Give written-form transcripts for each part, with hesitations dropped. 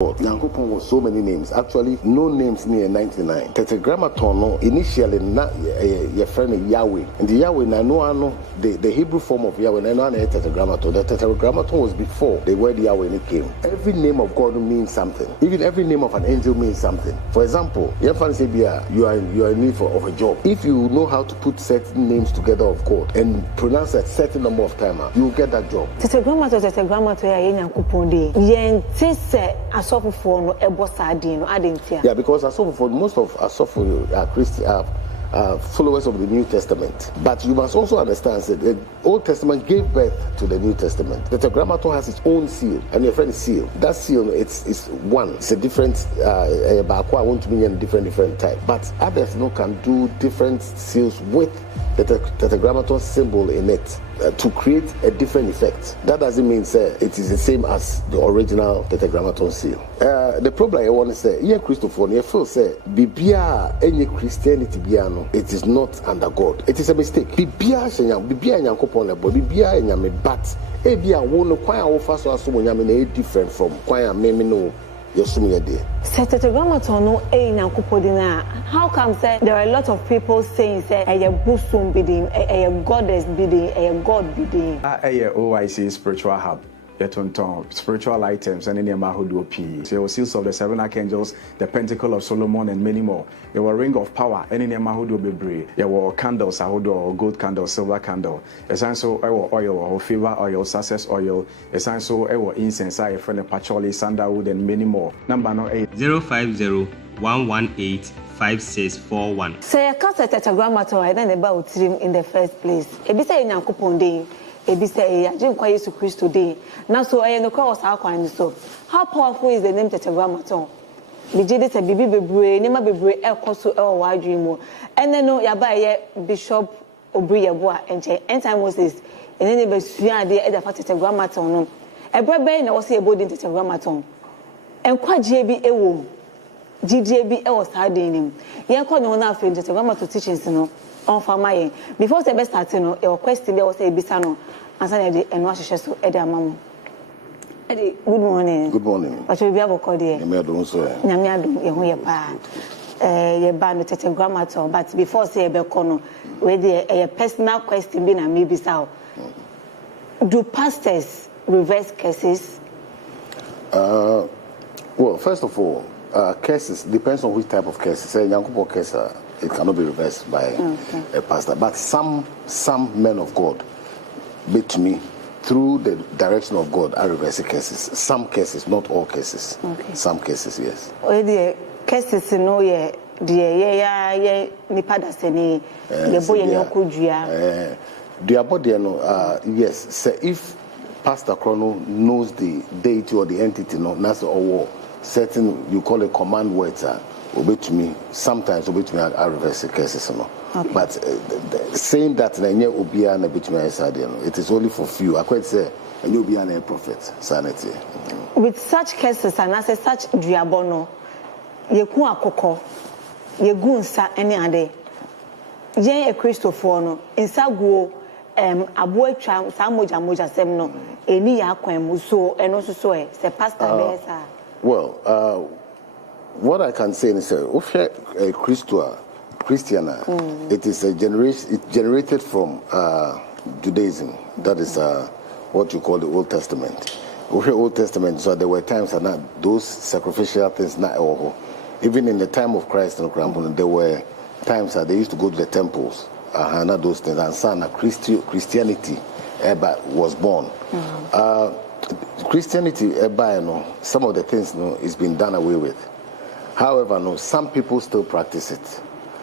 Nyankopon was so many names. Actually, no names near 99. Tetragrammaton, no, initially, your friend Yahweh. And the Yahweh, the Hebrew form of Yahweh, Tetragrammaton. The Tetragrammaton was before the word Yahweh came. Every name of God means something. Even every name of an angel means something. For example, you are in need of a job. If you know how to put certain names together of God and pronounce a certain number of times, you will get that job. Tetragrammaton, yeah, because most of Asofu are Christian, followers of the New Testament. But you must also understand that the Old Testament gave birth to the New Testament. The Tetragrammaton has its own seal, and your friend seal. That seal, it's one. It's a different. Akua want to mean different type. But others can do different seals with the Tetragrammaton symbol in it. To create a different effect. That doesn't mean it is the same as the original Tetragrammaton seal. The problem I want to say, here Christopher, you feel Bibia any Christianity biano, it is not under God. It is a mistake. Bibia nyankopon lebo, Bibia nyame, but ebia wo no kwan awofa so aso nyame na different from kwan me no. Tetragrammaton no nyankopodina. How come there are a lot of people saying a busum bidding, a goddess bidding, a god bidding? OIC spiritual hub. Spiritual items and any Mahudu. There were seals of the 7 archangels, the pentacle of Solomon, and many more. There were ring of power, any Mahudu Bebre. There were candles, Ahudo, gold candle, silver candle. Essential oil, or fever oil, success oil. Essential incense, I friend patchouli, sandalwood, and many more. Number 8 050-118-5641. Say a cast at Tetragrammaton, I then about him in the first place. Ebi say nyankopon ebi say I didn't quite Jesus Christ today. Now so I no cross Akua so. How powerful is the name Tetragrammaton? Bijide say bibi bebre, nema bebre ekoso e wa adwimo. Ene no yaba ye Bishop Obiri Yeboah enche time Moses ene ne besua ade e da fa Tetragrammaton no. Ebrebe na wo say ebodi Tetragrammaton. Enkwaje bi ewom. GDA bi e wo sa de nim. Ye ko no na afi Tetragrammaton teachings no. On famaye before the best start no your question there was say bisa no answer dey eno ahwehwe so e dey amamu e dey good morning but we be aboko dey nyame adom so nyame adom ye ho ye pa ye ba no Tetragrammaton but before say e be ko no we dey a personal question be na me bisa do pastors reverse cases? Well, first of all, cases depends on which type of case. Say yankupo case it cannot be reversed by a pastor. But some men of God, but to me, through the direction of God, are reversing cases. Some cases, not all cases. Okay. Some cases, yes. Oh, the cases, no, yeah, nipada seni, the boy and your yes. So if Pastor Chrono knows the deity or the entity, no, that's all certain you call it command words. Obey to me, sometimes obey to me are reverse cases, no. Okay. But saying that it is only for few. I quite say, and you'll be a prophet, sanity. With such cases, and as such diabono, yeku akoko, yegunsa any ade, yen a Christopher, insaguo, aboe tram, samoja semno, eni yakwem, so, and also so, se pastor besa. Well, what I can say is, Christian, it is a generation. It generated from Judaism. That is what you call the Old Testament. Old Testament. So there were times that those sacrificial things not. Even in the time of Christ, there were times that they used to go to the temples. Not those things. And son, Christianity was born. Christianity, some of the things is being done away with. However, some people still practice it.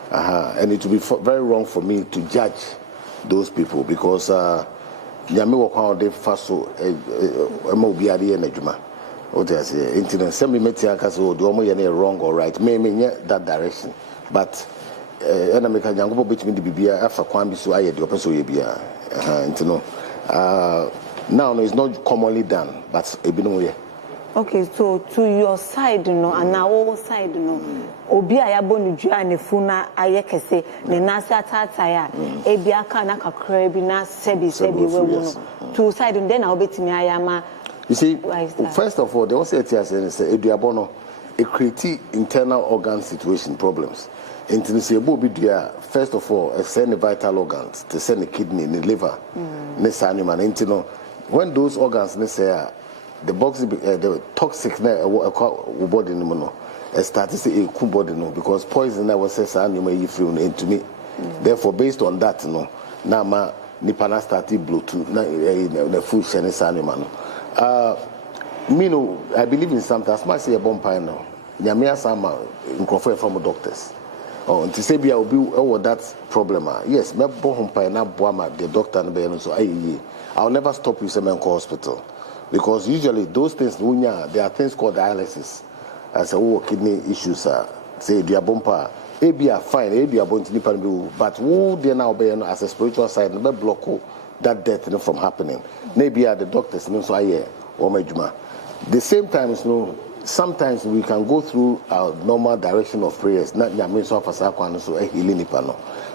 And it will be very wrong for me to judge those people because Yami Wakao de Faso Mobiadi and Ejuma. What I say, internet, semi metiakas or do wrong or right, may that direction. But Enamika Yango between the Bibia after Kwambi so I had the opposite Yabia. Now it's not commonly done, but Ebino. Okay, so to your side, and our side, Obi ayabonu jua ne funa ayekese ne nasa tataya ebiaka na kakra bi na sebi we to side then na obetimi ayama You see, first of all, they also say Eduabono, it creates internal organ situation problems. First of all, send the vital organs to send the kidney, the liver, when those organs the toxic body start to say a body because poison I was says into me. Therefore, based on that, now Nipana started Bluetooth, the food channel animal. I believe in something. As much as a bomb pie now, Yamia Sama in from doctors. Oh, to say be I will be that problem. Yes, my bomb pie now, the doctor and so I'll never stop you saying hospital because usually those things there are things called dialysis. As a kidney issues say they are bumper. Maybe are fine, maybe are going to but who they now be as a spiritual side never block that death from happening. Maybe are the doctors so I or my juma. The same time sometimes we can go through our normal direction of prayers. Not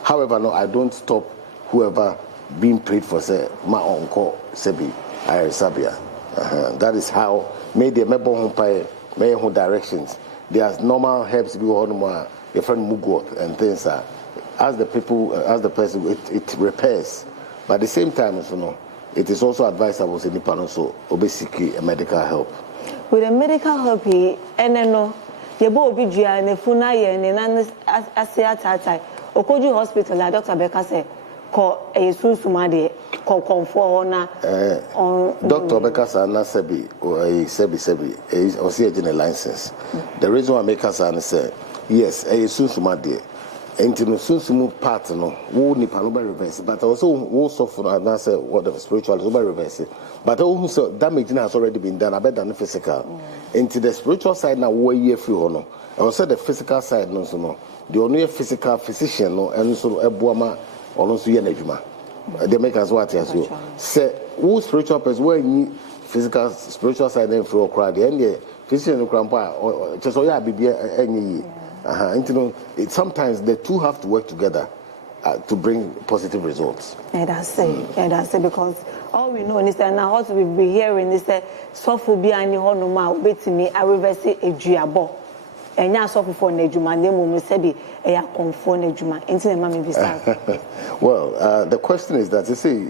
however, no, I don't stop whoever being prayed for say my uncle Sebi Sabia. That is how made the may directions. There's normal helps be on your friend Mugot and things as the people as the person it repairs. But at the same time, it is also advisable to Nippon so obesity and medical help. With the medical help and then Obiri and the Funa and Asia Okoju Hospital, like Dr. Becca said, call a Susumade, call comfort on Dr. Becca Sebi or a Sebi or see a license. The reason why make us say yes, a Susumade. And to Susumu part, who Nippon reverse, but also also for answer what the spiritual reverse. But also damage has already been done, I bet than the physical. Into the spiritual side now, where you feel I will say the physical side, the only physical physician, and so a Buama or no Suyanejuma. They make us what as you say, who spiritual person, where you physical spiritual side and for crowd, and physician grandpa or just so yeah, be any. Sometimes the two have to work together to bring positive results. And that's it, because all we know is that now what we've been hearing is that sophobia and honoma waiting me I reverse a driabo. And now suffer for Nejuma, name will say a conform Nejuma into the mammy beside. Well, the question is that they say,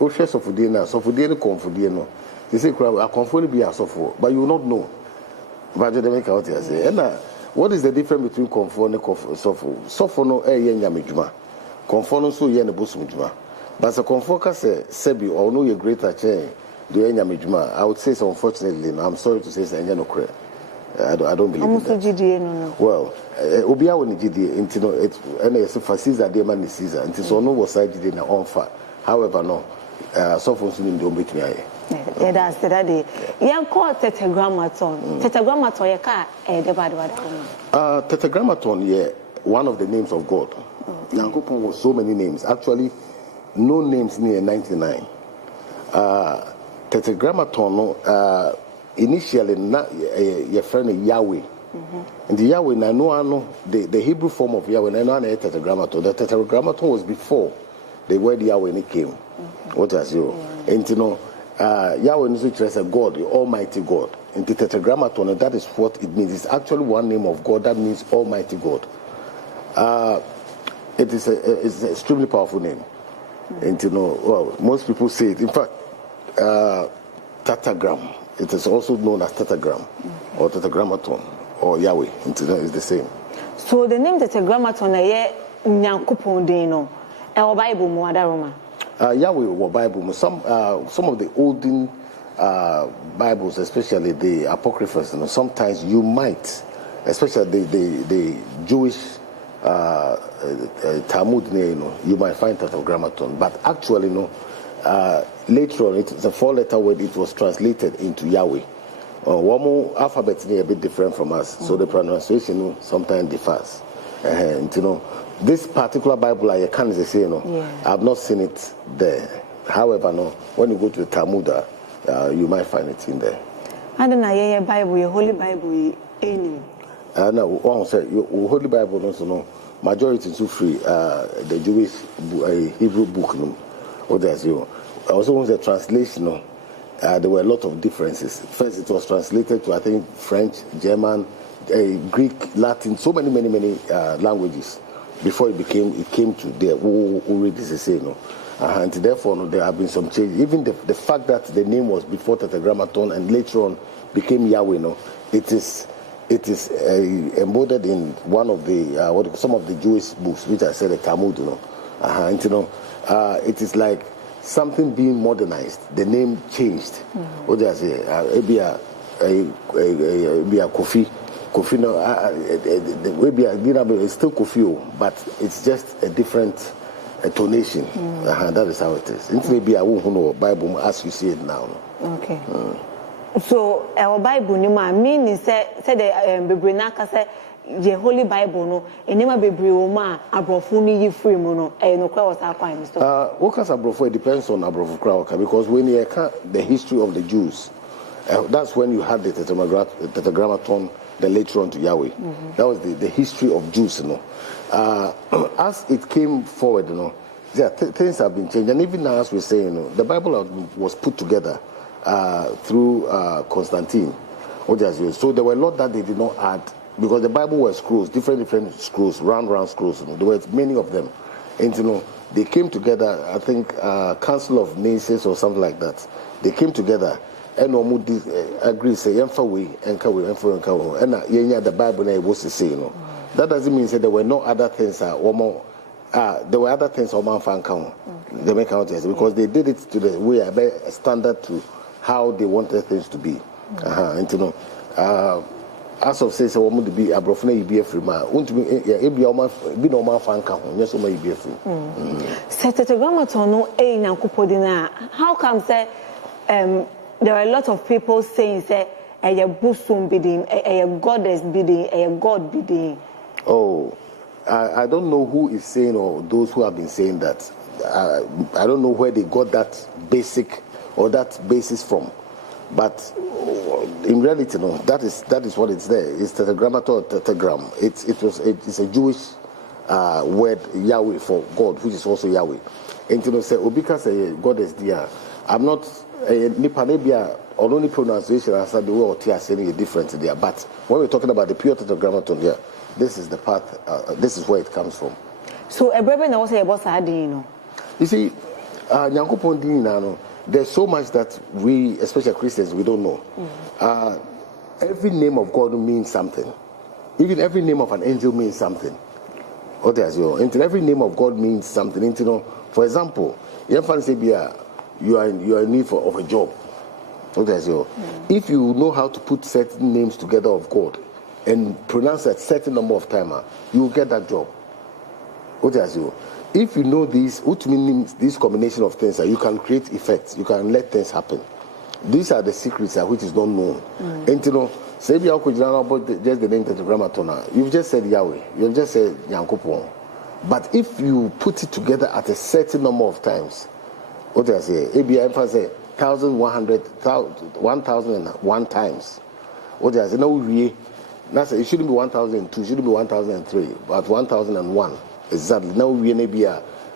oh, shares of Udina, so for dinner, confordiano. They say, I conform be a software, but you will not know. But they make out here say, what is the difference between conform and software? Software no a yen yamijuma. Conform so yen a busmujuma. But a conform say, Sebi, or no, your greater chain, do yen yamijuma. I would say so, unfortunately, I'm sorry to say, say, no, I don't believe in that. Well, Obia when GDA, into it, and it's for Caesar, dear man is Caesar, and it's no was side in the on fire. However, no, software soon don't beat me. Yeah, that's the day. You call TETRAGRAMMATON. TETRAGRAMMATON, you can't the bad word. TETRAGRAMMATON, yeah, one of the names of God. Yankopon was so many names. Actually, no names near 99. TETRAGRAMMATON, initially, your friend Yahweh. And the Yahweh, I know the Hebrew form of Yahweh, I know TETRAGRAMMATON. The TETRAGRAMMATON was before the word Yahweh came. What has you? And Yahweh is a God, the Almighty God. In the TETRAGRAMMATON, that is what it means. It's actually one name of God that means Almighty God. It's an extremely powerful name. And well, most people say it. In fact, Tetragram, it is also known as Tetragram or TETRAGRAMMATON or Yahweh. It's the same. So the name TETRAGRAMMATON is Nyankopon Deno. Our Bible, Muadaroma. Yahweh or Bible, some of the olden Bibles, especially the Apocryphals, sometimes you might, especially the Jewish Talmud, you might find TETRAGRAMMATON. But actually, later on, it's a 4-letter word. It was translated into Yahweh. One more alphabet is a bit different from us, so the pronunciation sometimes differs. And this particular Bible, I can't say I've not seen it there. However, when you go to the Talmud, you might find it in there. I don't know your Bible, your Holy Bible, any. No, one say your Holy Bible also majority is free. The Jewish Hebrew book, what there's you. Also, the translation, there were a lot of differences. First, it was translated to, I think, French, German, Greek, Latin, so many languages before it came to there. Who read this say no, and therefore there have been some changes. Even the fact that the name was before Tetragrammaton and later on became Yahweh. No, it is embodied in one of the some of the Jewish books, which I said the Talmud. And it is like something being modernized. The name changed. What do I say? Maybe a Kofi. Kofi no, maybe it's still Kofi, but it's just a different tonation. That is how it is. Maybe I won't know Bible as you see it now. Okay. So our Bible, I mean, said the Bibrinaka said the Holy Bible no, and never be Brioma Abrofuni you free mono, and no was our crime. Workers Abrofo, it depends on Abrofu Krauka, because when you account the history of the Jews, that's when you had the Tetragrammaton, the later on to Yahweh. That was the history of Jews, as it came forward, things have been changed, and even now, as we say, the Bible was put together through Constantine. So there were a lot that they did not add, because the Bible was scrolls, different scrolls, round scrolls. There were many of them, and they came together. I think Council of Nations or something like that. They came together and agree say and the Bible was to say that doesn't mean that there were no other things there were other things man fan count they make out because they did it to the way a standard to how they wanted things to be. As of say so to be abrofne be free ma be no man fan count yes so may be free. Tetragrammaton no nyankopodina. How come say there are a lot of people saying say a busum bidding, a goddess bidding, a god bidding? Oh, I don't know who is saying or those who have been saying that. I don't know where they got that basic or that basis from. But in reality, no, that is what it's there. It's tetragrammaton or tetragram. It's a Jewish word Yahweh for God, which is also Yahweh. And say Obika say goddess dear. I'm not Nipanebia or only pronunciation as the way or Tia saying is different there. But when we're talking about the pure tetragrammaton here, this is the path. This is where it comes from. So a brother knows about Sardino. You see, Nyankopon there's so much that we, especially Christians, we don't know. Every name of God means something. Even every name of an angel means something. Every name of God means something. For example, you are in need of a job. If you know how to put certain names together of God and pronounce a certain number of times, you will get that job. If you know these, which means this combination of things, you can create effects, you can let things happen. These are the secrets which is not known. And say we are about just the name Tetragrammaton. You've just said Yahweh, you've just said Nyankopon. But if you put it together at a certain number of times, what do I say? ABI say 1,001 times. What do I say? No, it shouldn't be 1,002, it shouldn't be 1,003, but 1,001. Exactly. Now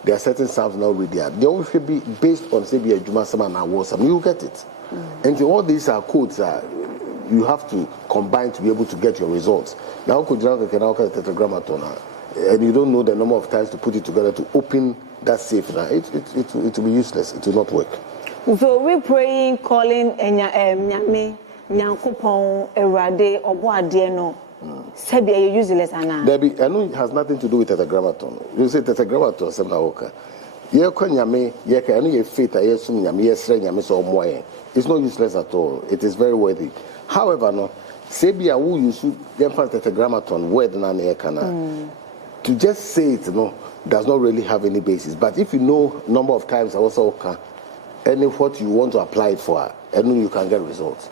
there are certain psalms now read there. They all should be based on say Juma Sama na Wasam. You get it. And all these are codes you have to combine to be able to get your results. Now could you can tetragrammaton and you don't know the number of times to put it together to open that safe now. It will be useless. It will not work. So we praying, calling Nyame, Nyankopon, Erade, Oboade no. Sebi are useless ana. Debbie, I know it has nothing to do with tetragrammaton. You say tetragrammaton sem na oka. Ye kwa Nyame, ye ka anu ye faith a yesum Nyame yesre Nyame so omoye. It's not useless at all. It is very worthy. However, no, sebi a wu use dem fa tetragrammaton word na na ye kana. To just say it does not really have any basis. But if you know number of times I also oka, any what you want to apply it for, and you can get results.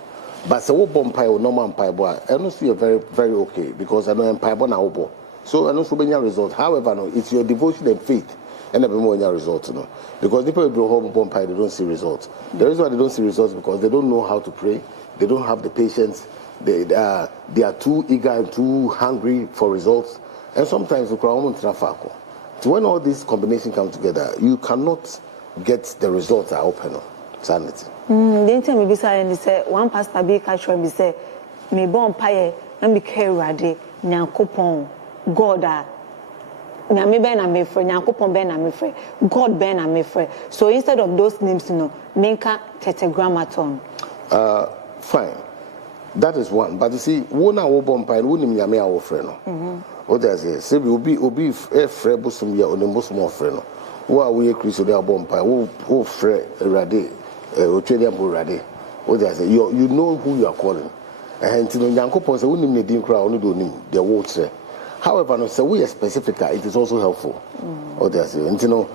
But so bompire or normal empire boy, I don't feel very, very okay because I know empire boy now obo. So I know so many results. However, no, it's your devotion and faith and a more results, because people will home bompire, they don't see results. The reason why they don't see results because they don't know how to pray, they don't have the patience, they are too eager and too hungry for results, and sometimes the crowd traffic. So when all these combinations come together, you cannot get the results that are open. Sanity. The time we say one pastor be catch me say me bon paye na me care rade nyankopon God nyame ben na me frɛ nyankopon ben na me frɛ God ben na me frɛ. So instead of those names menka tetragrammaton. Fine, that is one, but you see one a wo bon paye wo nim nyame a wo frɛ no. What does say obi frɛ bosom ya onim bosom of frɛ no. Wo a wo ye Kristo de bon paye wo frɛ rade otwede am rade. What does say you know who you are calling. And you know nyankopon say wo nim ne din kra ono do nim the wo frɛ. However, no, so we are specific. It is also helpful. What does say? And you know,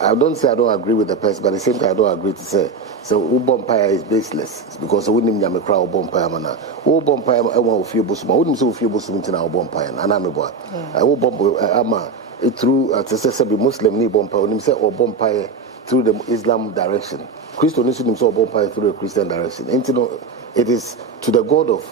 I don't say I don't agree with the person, but at the same time I don't agree to say so. Ubompire is baseless because we nim nyame kra ubompire mana. Ubompire I want to feel busuma. We nim so feel busuma into na ubompire. Anamebo. Ubompo ama through say be Muslim ni ubompire. We nim say ubompire through the Islam direction. Christian nim so ubompire through the Christian direction. And you know, it is to the God of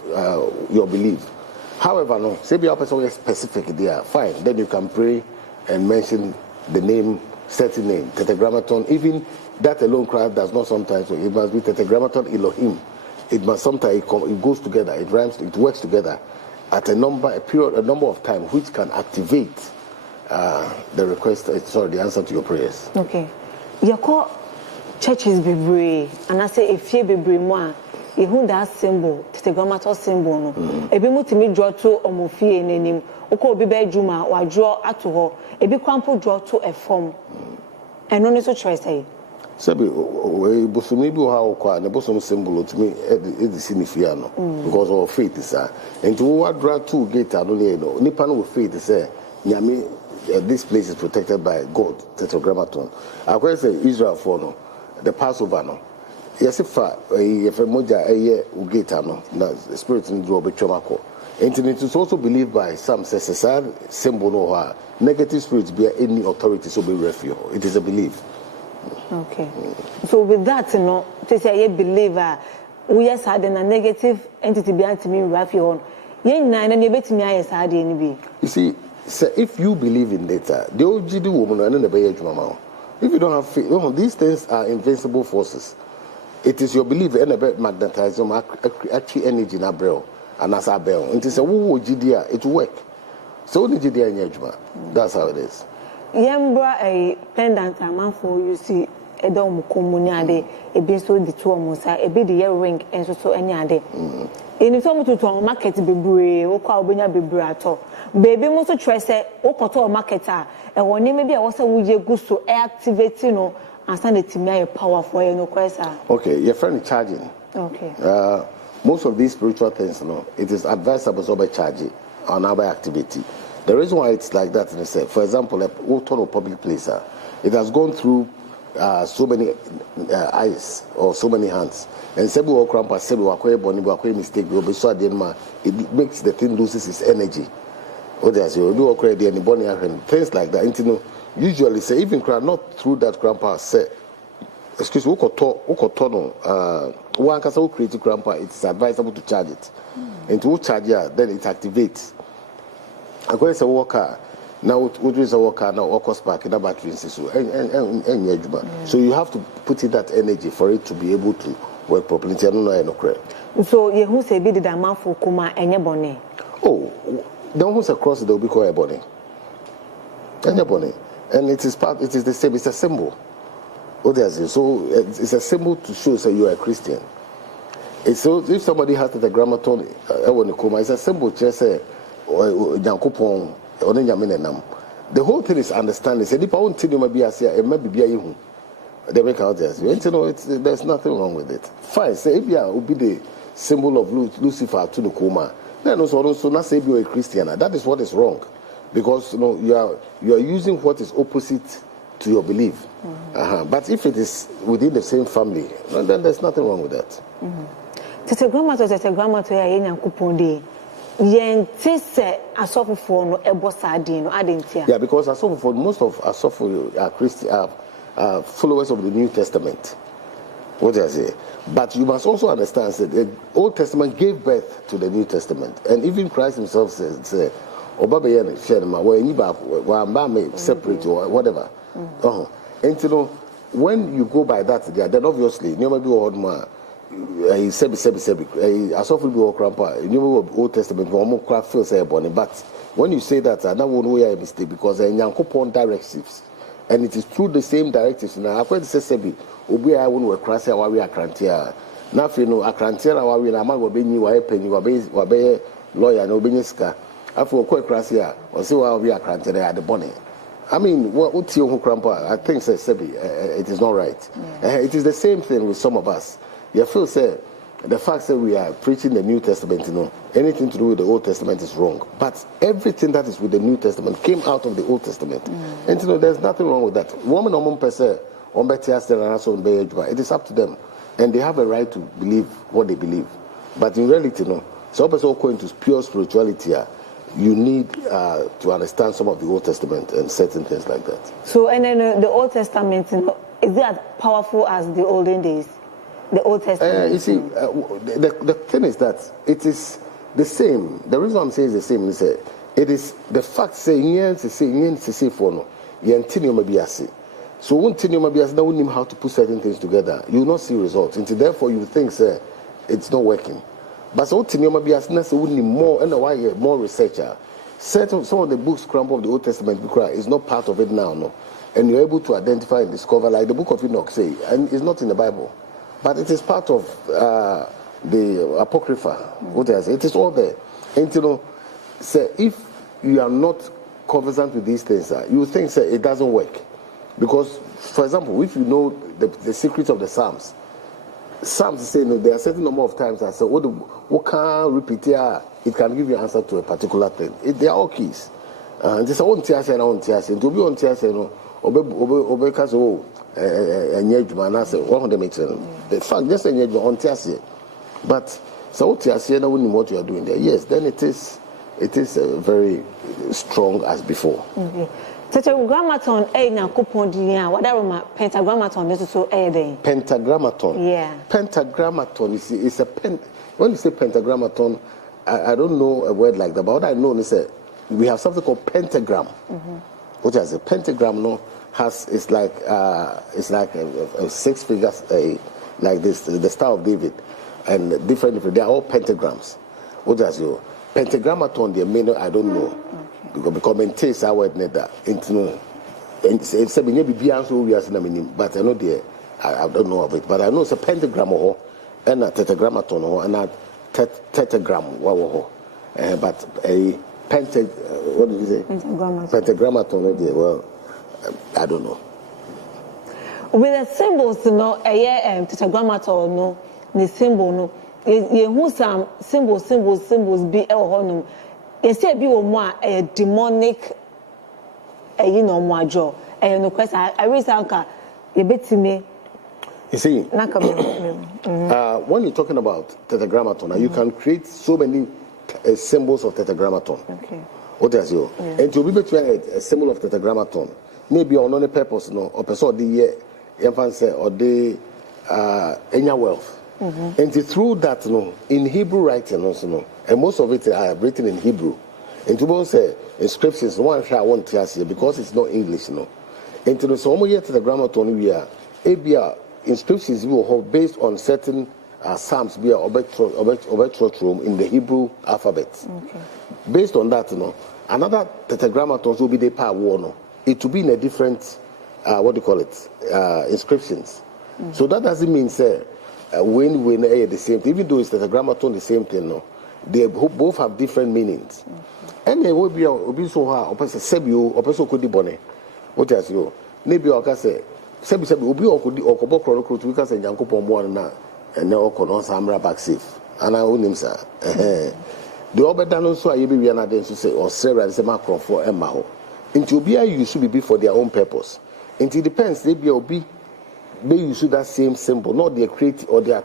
your belief. However, no, say be person specific there, fine. Then you can pray and mention the name, certain name, tetragrammaton. Even that alone cry does not sometimes. It must be tetragrammaton Elohim. It must sometimes it goes together. It rhymes. It works together at a number of times, which can activate the request. The answer to your prayers. Okay, you call churches be brave, and I say if you be brave more. Ehun that symbol tetragrammaton symbol no ebi mutimi draw to omofie nanim okọ obi be djuma wa draw ato ho ebi kwampo draw to a form eno ne so try say sabi we bosumi bi ha okọ na bosom symbol otimi e di signify no because of faith is and we draw to gate no no nipa no faith say nyame this place is protected by God tetragrammaton akwa say Israel for no the Passover no. Yes, if moja ugeta no, the spirit in draw betwamako. And it is also believed by some says symbol no negative spirits be any authority so be refuge. It is a belief. Okay. So with that, you know, to say a believer, we are sad and a negative entity be anti-me refuge. Yen nine and you bet me I sad in be. You see, sir, if you believe in data, the OGD woman and the bay mama. If you don't have faith, these things are invincible forces. It is your belief and about magnetism, actually energy na braille and as a bell. It is a woo GDA, it work. So the GDA in Yejma. That's how it is. Yembra a pendant a man for you see a dome communiade, a bit so the two mosa, a bit the ear ring and so any other. In the form to market be brave, or call Benya be brato. Baby most of trace, or koto marketer, and one maybe I was a would go so activating no. And send it to me a power for you, no question. Okay, your friend is charging. Okay. Most of these spiritual things, it is advisable to by charging on our activity. The reason why it's like that in itself, for example, a public place, it has gone through so many eyes or so many hands. And several walk around, mistake, it makes the thing loses its energy. What does you do? Things like that. Usually, say even not through that grandpa say, excuse me, one can create grandpa. It's advisable to charge it, and to charge then it activates. According to a worker, now what is a worker now? Worker spark in a battery so you have to put in that energy for it to be able to work properly. So you who say be the amount for kuma and bonnet. Oh, the who's across the will be called a bonnet. And it is the same, it's a symbol. So it's a symbol to show that you are a Christian. So if somebody has the grammaton, it's a symbol to say, the whole thing is understanding. Say, if I want to maybe I say, it may be you. They make out there. There's nothing wrong with it. Fine. Say, if you will be the symbol of Lucifer to the coma, then also not say you are a Christian. That is what is wrong. Because you are using what is opposite to your belief. But if it is within the same family, then there's nothing wrong with that. Tetragrammaton ya Nyankopon yente se asofo no ebo sade no adentia. Yeah, because asofo most of asofo are Christian are followers of the New Testament. What do I say? But you must also understand that the Old Testament gave birth to the New Testament, and even Christ himself says separate or whatever. And when you go by that, then obviously, you may be old man. I saw for the grandpa. You know, Old Testament, but when you say that, I don't know where I mistake because I upon directives, and it is through the same directives. Now, I've say Sebi, Obiri I won't cross our way Akrantia. Now, you know, Akrantia, our way, I'm going to be new, penny, wabe lawyer, no beniska. After a quick cross here, or see why we are Akrantia at the bonnet. I mean, what's your grandpa? I think, Sebi, it is not right. It is the same thing with some of us. You feel say the fact that we are preaching the New Testament, you know, anything to do with the Old Testament is wrong. But everything that is with the New Testament came out of the Old Testament. And you know, there's nothing wrong with that. Woman or one person, it is up to them. And they have a right to believe what they believe. But in reality, you know, so person going to pure spirituality, you need to understand some of the Old Testament and certain things like that. So, and then the Old Testament, you know, is it as powerful as the olden days? The Old Testament. You see, the thing is that it is the same. The reason I'm saying it's the same is it is the fact saying for no, so one thing you may be now know how to put certain things together. You will not see results. And therefore you think say it's not working. But so thing you may be as more and why more researcher. Certain some of the books crumble of the Old Testament is not part of it now, no. And you're able to identify and discover, like the book of Enoch say, and it's not in the Bible. But it is part of the Apocrypha. What else? It is all there. And you know, say if you are not conversant with these things, you think say it doesn't work. Because, for example, if you know the secrets of the Psalms say no, there are certain number of times I say, what can repeat here? It can give you an answer to a particular thing. They are all keys. And this on TS and on TS. And to be on TS, you know, Obe Kaso. The fact just on Tiasia, but so Tiasia know what you are doing there. Yes, then it is very strong as before. Tetragrammaton na coupon dia. What are pentagrammaton? This is so Pentagrammaton. Yeah. Pentagrammaton is a pen. When you say pentagrammaton, I don't know a word like that. But what I know is we have something called pentagram. Which is a pentagram, no. It's like a 6 figures like this, the Star of David, and different. They are all pentagrams. What does your pentagrammaton? The meaning I don't know because maintains our word neither. But I know I don't know of it. But I know it's a pentagram and a tetragrammaton and a tetragram. But a what did you say? Pentagrammaton. Well. I don't know. With the symbols, no, tetragrammaton, no, the symbol, no, you some symbols be a honum. You say be a demonic, you know, more jaw. And no question, I read Sanka, you bet me. You see, when you're talking about tetragrammaton, you can create so many symbols of tetragrammaton. Okay. What does you? And to be between a symbol of tetragrammaton. Maybe on any purpose, no, or person the infant or the any wealth. And through that, no, in Hebrew writing also, no, and most of it are written in Hebrew. And to both say inscriptions, one shall want to ask because it's not English, no. And to the so many to the grammaton we are ABR inscriptions we will have based on certain psalms be obetrum in the Hebrew alphabet. Based on that, no, another tetragrammatons will be the power war, no. It will be in a different, inscriptions. So that doesn't mean, say, when the same thing, even though it's tetragrammaton, the same thing, no. They both have different meanings. And they will be so hard, or person Sebio, or person could be bonnet. What else you? Maybe I can say, Sebi will be or could be or Cobocro, we can say Yanko Pomona and now Conon Samra back safe. And I own him, sir. The Obedan also, I be another to say, or Sarah is a macron for Emma. Into be you should be for their own purpose. It depends. They be you should that same symbol, not their create or their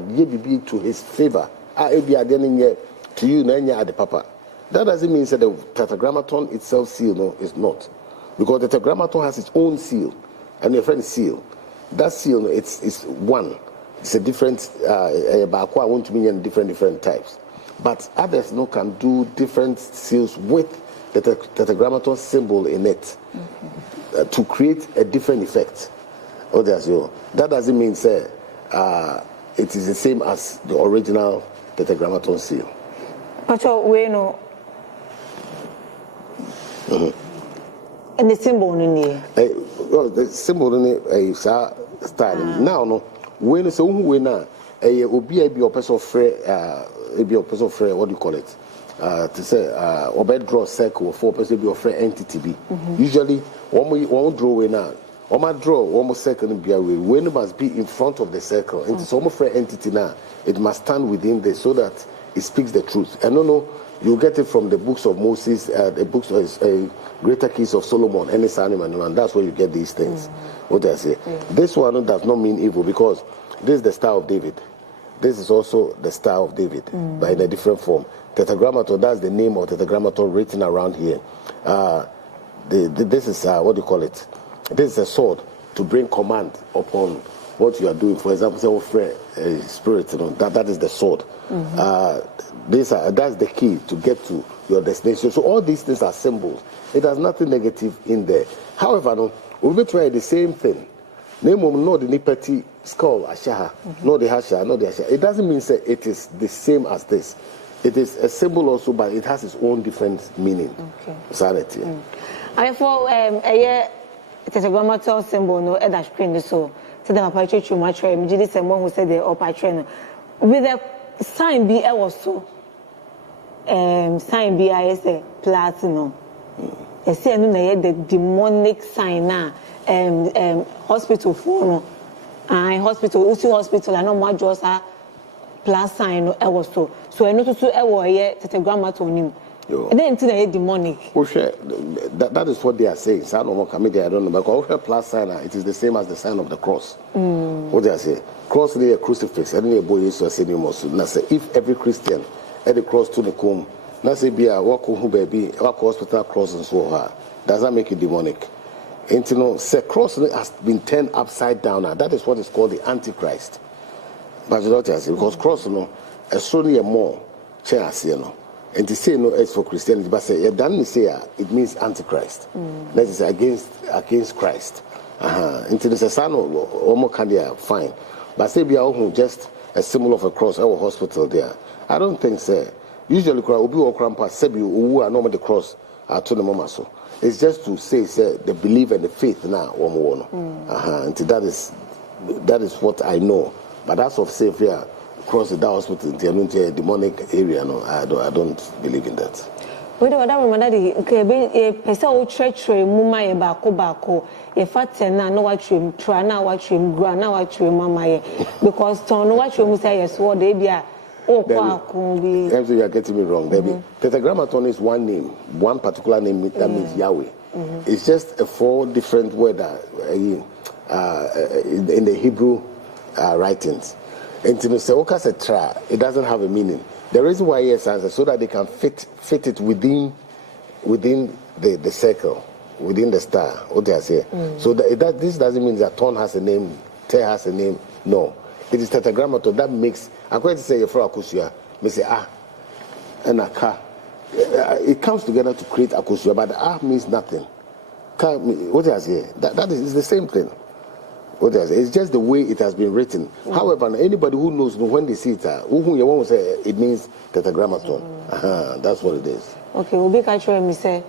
be to his favor. To you, Nanya the Papa. That doesn't mean that the tetragrammaton itself seal no is not, because the tetragrammaton has its own seal and your friend's seal. That seal it's one. It's a different. Akua want to mean different types, but others can do different seals with the tetragrammaton symbol in it to create a different effect. Oh, there's you. That doesn't mean, say, it is the same as the original tetragrammaton seal. But we know. And the symbol in here. Well, the symbol in a style. Now, no, when so we now, be a person of what do you call it? To say, or bed draw circle, 4 person be a friend entity be. Usually, one draw now. On my draw, one more second be away. When it must be in front of the circle, and it's almost for entity now. It must stand within there so that it speaks the truth. And no, you get it from the books of Moses, the books of Greater Keys of Solomon, and and that's where you get these things. What I say, this one does not mean evil because this is the Star of David. This is also the Star of David, but in a different form. Tetragrammaton, that's the name of Tetragrammaton written around here. This is what do you call it? This is a sword to bring command upon what you are doing. For example, say, spirit, that is the sword. That's the key to get to your destination. So all these things are symbols. It has nothing negative in there. However, we will try the same thing. Name of no the nipati skull ashaha, no the hasha, no the asha. It doesn't mean say it is the same as this. It is a symbol also, but it has its own different meaning. Okay. Sanity. I for a tetragrammaton symbol no at screen so the papa church much try me this someone who said the upper train with a sign be also sign be I say platinum. I say no the demonic sign now hospital for no hospital usi hospital I know my just plus sign no also so I know to tetragrammaton nim. And then today demonic. That is what they are saying. I don't know. But plus sign, it is the same as the sign of the cross. What they are saying? Cross near a crucifix. I didn't boy used to say anymore. Say if every Christian had the cross to the comb, now say be a walk who baby, walk hospital cross and so on. Does that make it demonic? And say cross has been turned upside down. Now that is what is called the Antichrist. But you know what I say? Because cross, is only a more chance, And to say no as for Christianity, but say it means Antichrist. That is against Christ. Into the son or candia fine. But say be just a symbol of a cross our hospital there. I don't think so. Usually Obi or Grandpa Sebi who are normally the cross are to the mama so. It's just to say the belief and the faith now and that is what I know. But as of say here across the hospital into a demonic area, no, I don't believe in that. Wait, what I remember that a person church muma ye bako ye fat na no watch him try na watch him gra na watch him mama because ton no watch him say yes what they be oh kwa you are getting me wrong, baby. Tetragrammaton is one name, one particular name that means Yahweh. It's just a 4 different words in the Hebrew writings. And to say, it doesn't have a meaning. The reason why yes answer so that they can fit it within the circle, within the star. What they say. So this doesn't mean that ton has a name, te has a name. No, it is tetragrammaton that makes. I'm going to say for Akusua, me say and Aka. It comes together to create Akusua, but the means nothing. What I say that is the same thing. It's just the way it has been written. However, anybody who knows when they see it, who you want to say it means tetragrammaton. That's what it is. Okay, we'll be catching me say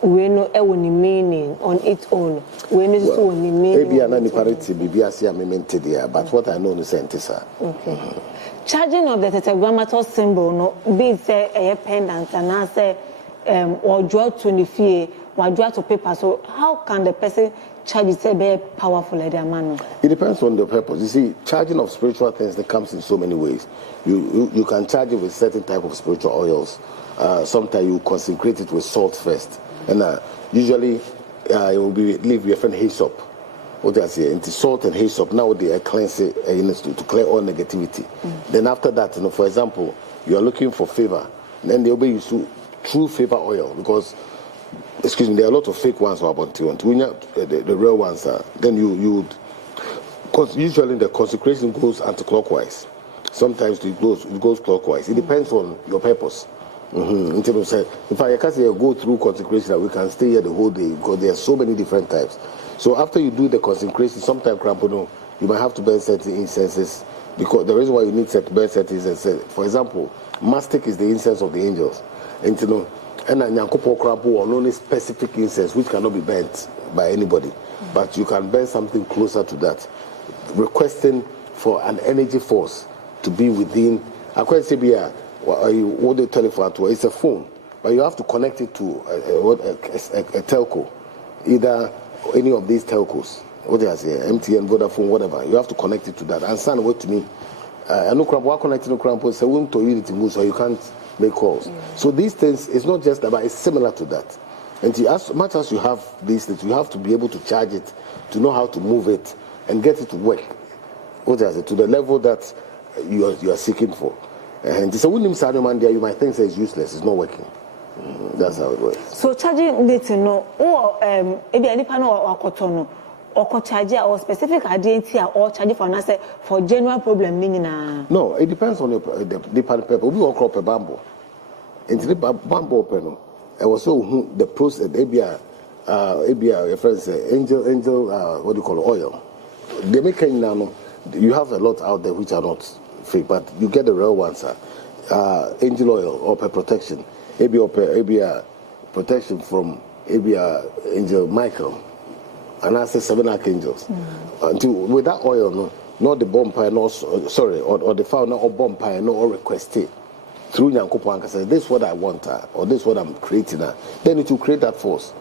we know any meaning on its own. We know so any meaning. Maybe I'm parity but what I know is sentence. Okay. Charging of the tetragrammaton symbol no be say a pendant and I say or draw to the fee or draw to paper. So how can the person charge is very powerful like man? It depends on the purpose. You see, charging of spiritual things that comes in so many ways. You can charge it with certain type of spiritual oils. Sometimes you consecrate it with salt first, and usually it will be leave your friend hyssop. What I say, into salt and hyssop. Now they cleanse it to clear all negativity. Then after that, for example, you are looking for favor, then they will be used to true favor oil because. Excuse me, there are a lot of fake ones about the real ones are. Then you because usually the consecration goes anti-clockwise. Sometimes it goes clockwise. It depends on your purpose. If I can say go through consecration, we can stay here the whole day because there are so many different types. So after you do the consecration, sometimes you might have to burn certain incenses because the reason why you need to burn certain incenses, for example, mastic is the incense of the angels. And nyankopo krampo or only specific incense which cannot be burnt by anybody, but you can burn something closer to that, requesting for an energy force to be within. Akua Sebia, what they telephone to, it's a phone, but you have to connect it to a telco, either any of these telcos. What they say, MTN, Vodafone, whatever. You have to connect it to that. And send what to me. I know Krampo, connecting to Krampo, so we to unity move, so you can't make calls. So these things, it's not just about, it's similar to that. And as much as you have these things, you have to be able to charge it, to know how to move it, and get it to work. What I say, to the level that you are seeking for. And so when you might think it's useless, it's not working. That's how it works. So charging need to know, or maybe any panel or kotono, or charge or specific identity or charge for general problem meaning. No, it depends on the people. We all crop a bamboo. Into the bamboo panel. I was so the process, ABR, your friends say, angel, what do you call it, oil. They make now. You have a lot out there which are not fake, but you get the real ones. Angel oil or protection. ABR protection from ABR Angel Michael. And I say 7 archangels. Until with that oil, no, not the bonfire, no, sorry, or the founder or bonfire, no, or request it. Through Nyankopo and say, this is what I want, or this is what I'm creating. Then it will create that force.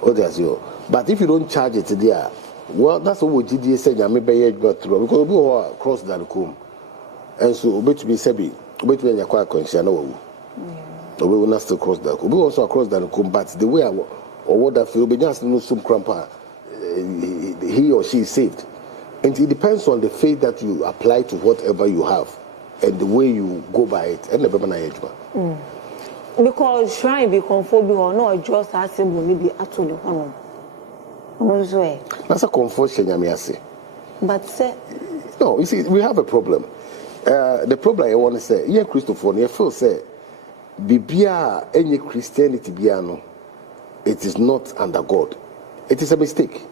But if you don't charge it there, well, that's what GDA said. I may be through because we will cross the comb. And so, obey to be Sebi, obey to be Akua conscious. No, we will not still cross the comb. We also cross the comb, but the way or what that feel, be just no some crampa, he or she is saved. And it depends on the faith that you apply to whatever you have. And the way you go by it, and the Bema because shrine be conformed or no, just as symbol maybe actually one. That's a confusion, but say no, you see, we have a problem. The problem I want to say, yeah, Christopher, you feel say, Bibia, any Christianity, biano, it is not under God. It is a mistake.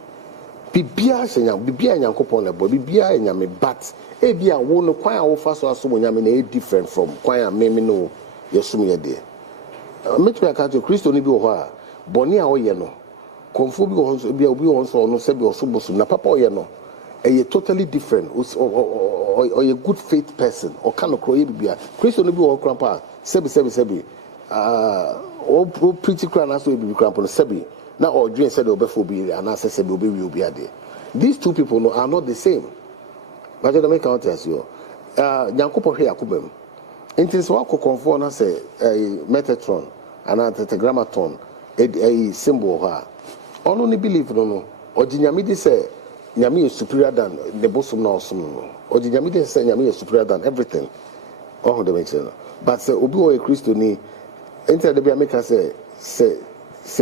Bibia, Yankopon, Bibia, and Yami, but Ebia won't quite offer so as someone different from quite maybe no, Yasumi day. Met me a catch of Christo Nibu, Bonia or Yeno, Confubi be also no Sebi or Subosum, na Papa Yeno, a totally different, or a good faith person, or kind of Croabia, Christo Nibu or Crampa, Sebi, or pretty cranas will be cramp on Sebi. Now, or Jane said, Obefobi, and I said, Sebi will be a day. These two people are not the same. But I don't make out as you. Nyankopo here, Kubem. It is what could conform as a Metatron and a TETRAGRAMMATON, a symbol of her. Only believe no, or Jinyamidi say, Yami is superior than the bosom no sum, or Jinyamidi say, Yami is superior than everything. Oh, the mention. But say, Obi a Christo ni, enter the Biamica say,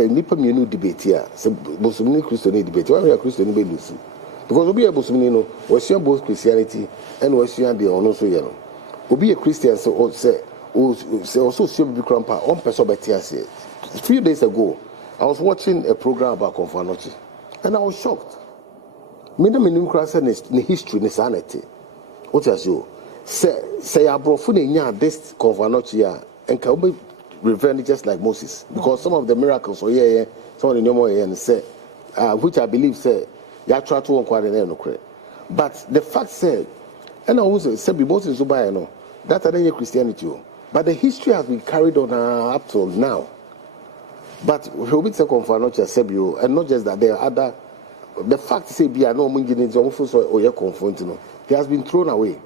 Nipa Munu debate here, say, Bosumini Christo ni debate. Why are Christo ni be loose? Because Obi a Bosumino was your both Christianity and was your the honor so yellow. Obi a Christian so say also should be grandpa on person say. A few days ago, I was watching a program about Confanochi, and I was shocked. Minimum class in history, in sanity. What is you? Say, I brought this Confanochi and can be revenge just like Moses. Because some of the miracles, some of the normal and say, which I believe say, ya try to inquire no credit. But the fact said, and I also said, Moses no, that's a Christianity. But the history has been carried on up till now. But we'll be second for not just Sebio, and not just that there are other. The fact say be no mungin or you're confronting. He has been thrown away.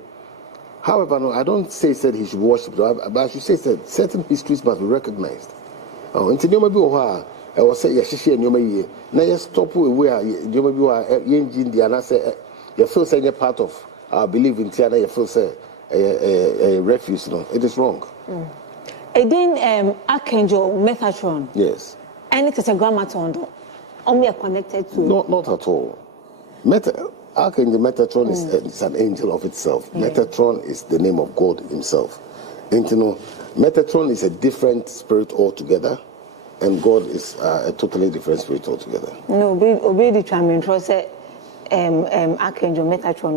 However, no, I don't say said he should worship, but I should say that certain histories must be recognized. Until you may be I was say Yashishi and you may now you stop where you may be engine the answer. You feel say you're part of our belief in Tiana, you feel say a refuse. No, it is wrong. Then Archangel Metatron. Yes. Any TETRAGRAMMATON only are connected to. Not at all. Archangel Metatron is an angel of itself. Yeah. Metatron is the name of God Himself. And Metatron is a different spirit altogether, and God is a totally different spirit altogether. No, Obiri Yeboah said, Archangel Metatron,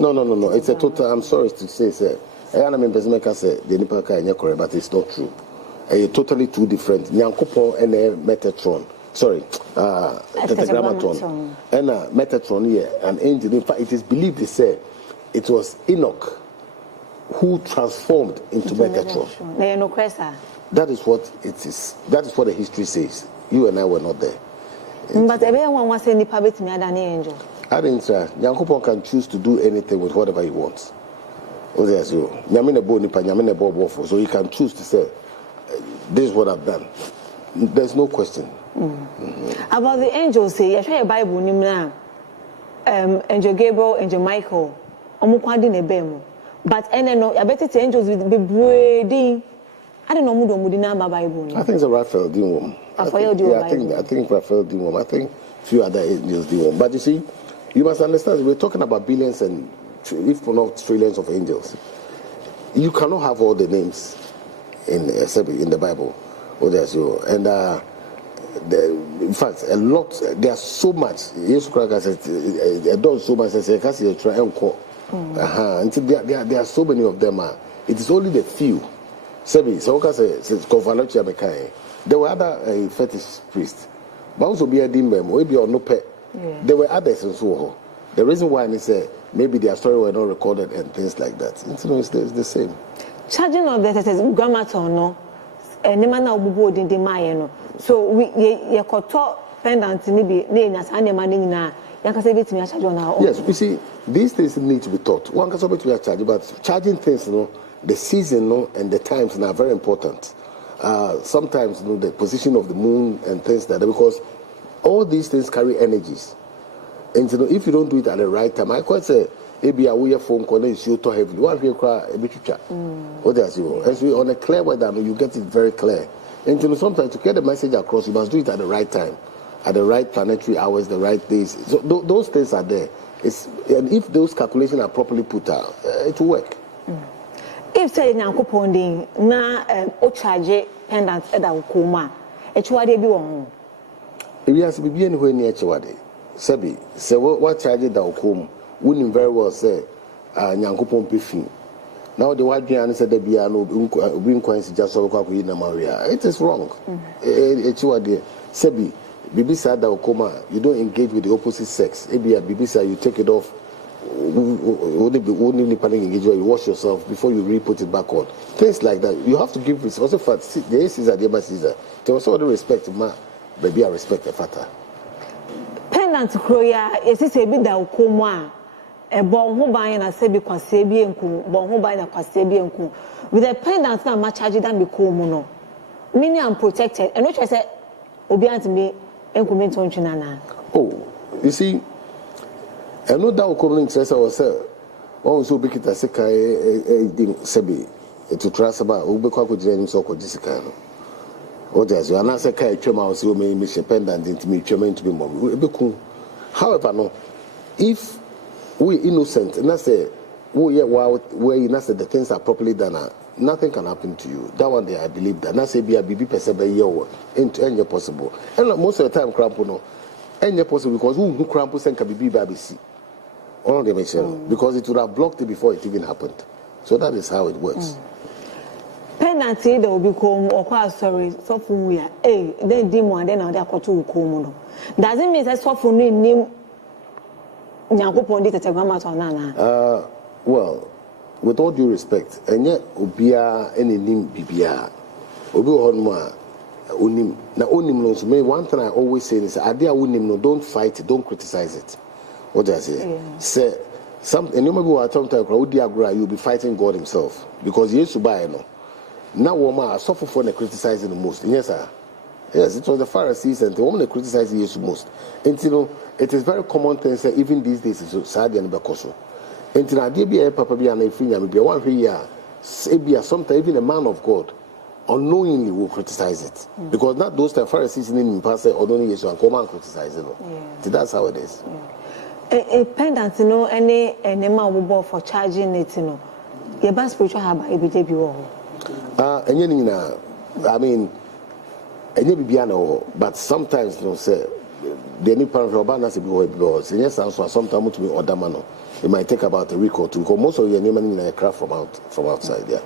no. It's a total. I'm sorry to say, sir. I mean, say the Nipaka and correct, but it's not true. Totally two different. Nyankopon and Metatron. Sorry, Tetragrammaton. And Metatron here, an angel. In fact, it is believed, they say, it was Enoch who transformed into Metatron. That is what it is. That is what the history says. You and I were not there. But everyone was saying the public me than angel. I didn't say Nyankopon can choose to do anything with whatever he wants. So he can choose to say, this is what I've done. There's no question. About the angels, say, I try a Bible, Angel Gabriel, Angel Michael, but I bet it's angels with the breeding. I don't know who Bible. I think it's a Raphael Dinwom. I think Raphael Dinwom. I think few other angels Dinwom. But you see, you must understand, we're talking about billions and if not trillions of angels. You cannot have all the names in the Bible. And in fact, a lot. There's so much. Jesus Christ said, "I don't so much." I say, "Because you try and call." Until there are so many of them. It is only the few. Sebi, so there were other fetish priests, but also be a demon, maybe or no pet. There were others and so on. The reason why I say maybe their story were not recorded and things like that. It's the same. Charging of the tetragrammaton, no, and the man of Bubu in the Mayan. So we pendant name as animating now. Yes, you see, these things need to be taught. One can be charged, but charging things, the season, and the times are very important. Sometimes, the position of the moon and things like that, because all these things carry energies. And if you don't do it at the right time, I quite say, maybe a weird phone call is you too heavily. One here cry a bit chat. What does you? And so on a clear weather, you get it very clear. And sometimes to get the message across, you must do it at the right time, at the right planetary hours, the right days. So those things are there. And if those calculations are properly put out, it will work. If say Nyankopon na o charge pendant eda ukoma, echuade bi won. If you ask me be anywhere near echuade. Sebi, say what charge da ukoma, wouldn't very well say Nyankopon pefin. Now the white man said there be no being coincidence just so na Maria. It is wrong. Echuade Sebi, Bibisa da ukoma, you don't engage with the opposite sex. Ebia Bibisa, you take it off. Only engage you wash yourself before you re-put it back on. Things like that. You have to give respect. Also, for the Caesar, the Caesar. There was all the respect, ma. Baby, I respect the father. Pendant Croya, is this a bit that will come a bon who buy and a sebi quasabi and cool, bon who buy a quasabi and cool. With a pendant, not much charged than be cool mono. Meaning I'm protected. And which I said, Obiant me and comment on Chinana. Oh, you see. I know that coming says ourselves. Also, big it as a sebi to trust about Ubeko James or Jessica. Or there's an answer Kai Chema, who may be pendant into me, Chairman to be more. However, no, if we innocent, and I say, where you say the things are properly done, nothing can happen to you. That one day I believe that. And I say, be a BB percent by year into any possible. And most of the time, Crampo, any possible because who Crampo send can be BBC. All the mention because it would have blocked it before it even happened. So that is how it works. Penalty they will become or quite sorry, so for we are then demon then they are called to come. Doesn't mean that so for name Nyankopon the tetragrammaton nana. Well, with all due respect, and yet Obia any name Bibia Obi Honma Unim. Now Unim knows me. One thing I always say is Adia Unim no, don't fight it, don't criticize it. What does it say? Some and you maybe what sometimes you'll be fighting God himself because he used to buy no. Now woman suffer for the criticizing the most. Yes, sir. Yes, it was the Pharisees and the woman that criticized Jesus most. And it is very common thing say even these days it's sad and bakoso. And there be a papa be an efrinya be one here say be sometimes even a man of God unknowingly will criticize it because not those the Pharisees in pastor or don't Jesus and come and criticize it. That's how it is. A pendant, any man will for charging it, your best spiritual habit, it be I mean, but sometimes you know say the new parent urbanity because yes, also sometimes to be order man. It might take about a week or two because most of your name in a craft from outside. Yeah.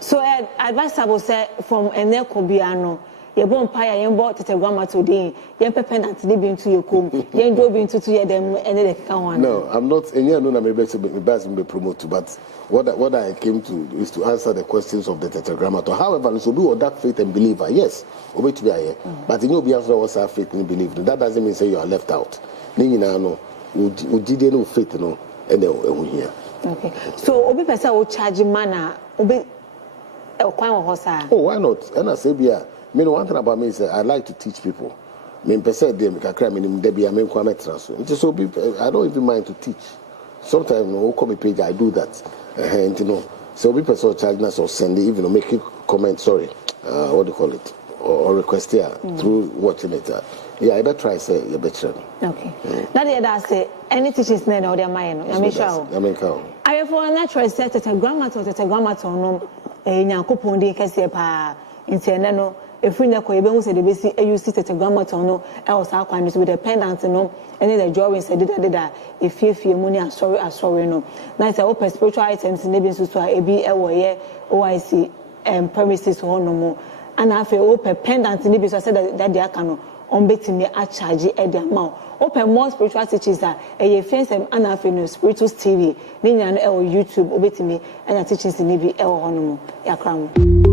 So advisable say from ene kobiano ye bon paya ye bo tetragrammaton dey ye pendant dey be into your comb ye do be into to them ene the kan one. No, I'm not. And you know, I'm be promote. But what I came to is to answer the questions of the tetragrammaton. However, so do that faith and believer. Yes, obey to be here. But you know, be answer was our faith and belief. That doesn't mean say you are left out. Ni no, we did no faith no, and here. Okay. So obi person will charge mana obi. Oh, why not? And I say, one thing about me is I like to teach people. I don't even mind to teach. Sometimes when come a page, I do that. And you know, so people so charge us or send it, even make a comment, sorry, what do you call it? Or request here through watching it. Yeah, I better try say you better. Okay. Now the other say any teachings now or their mind. I make sure. I have for a natural set tetragrammaton no nyankopon dey kese pa intene no efri na ko ebe hu se de besi use tetragrammaton no e o sa kwan so with the pendant no any the drawings e dida efie mu ni asori no na say open spiritual items ne bi nso so ebi e wo ye OIC premises ho no mo ana afi open pendant ne bi so say that dey aka no on betimi a charge e dey amount open more spiritual teachings that Efie Nsem ana afi no spiritual TV ni nya no e o YouTube obetimi anya teachings ni bi e wo ho no mo yakra mo.